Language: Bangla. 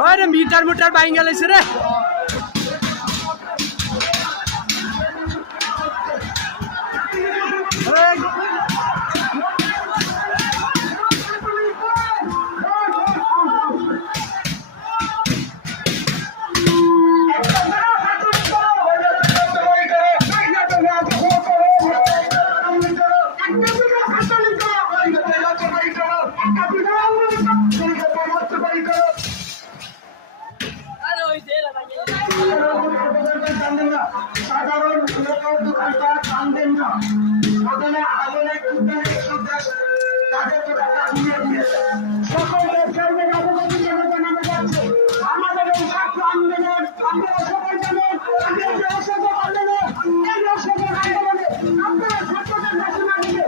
अरे मीटर मुटर बाइंग गले रे সাধারণ দোকানদার কান্দেন না সদনে আলোরে তাদের টাকা দিয়ে দিয়েছে সকল ব্যবসায়ীদের অবগতি জনগণ নামে যাচ্ছে আমাদের এই ছাত্র আন্দোলন আপনারা সবাই জানেন আমাদের অসহযোগ আন্দোলন এই অসহযোগ আন্দোলনে আপনারা ছাত্রদের ঘোষণা দিলে